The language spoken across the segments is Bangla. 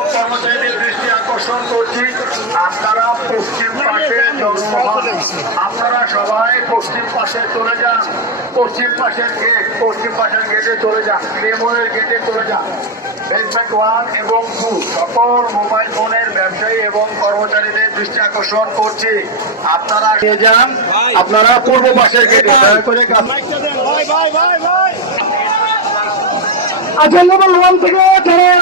এবং কর্মচারীদের দৃষ্টি আকর্ষণ করছি, আপনারা পশ্চিম পাশে জনমহল, আপনারা সবাই পশ্চিম পাশে চলে যান। পশ্চিম পাশের গেটে চলে যান, মেমোরিয়াল গেটে চলে যান। বেসমেন্ট 1 এবং 2 সকল মোবাইল ফোনের ব্যবসায়ী এবং কর্মচারীদের দৃষ্টি আকর্ষণ করছি, আপনারা নিয়ে যান। আপনারা পূর্ব পাশের গেটে দয়া করে আচ্ছা লেভেল 1 থেকে যারা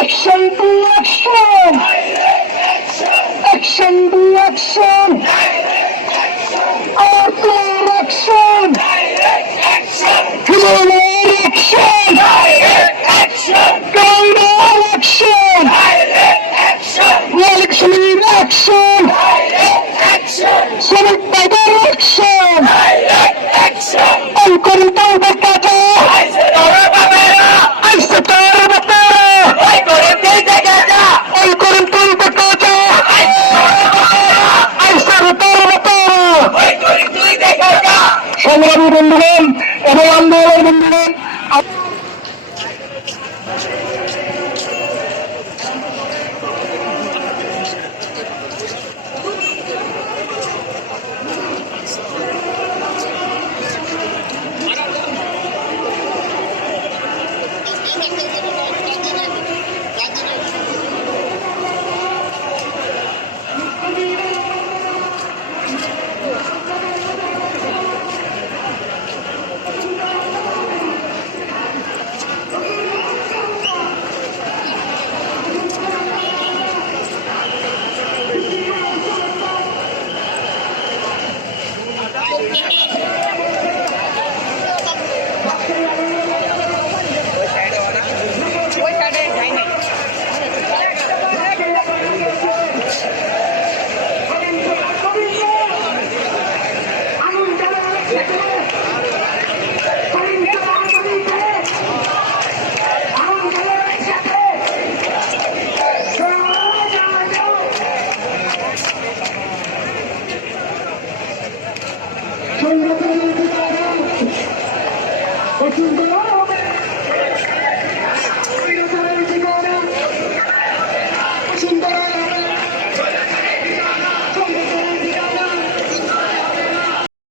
action to action, action to action, outdoor action, human action, counter action, election action, civic power action, uncontrolled data. সংগ্রামী বন্ধুগণ এবং আন্দোলনের বন্ধুগণ,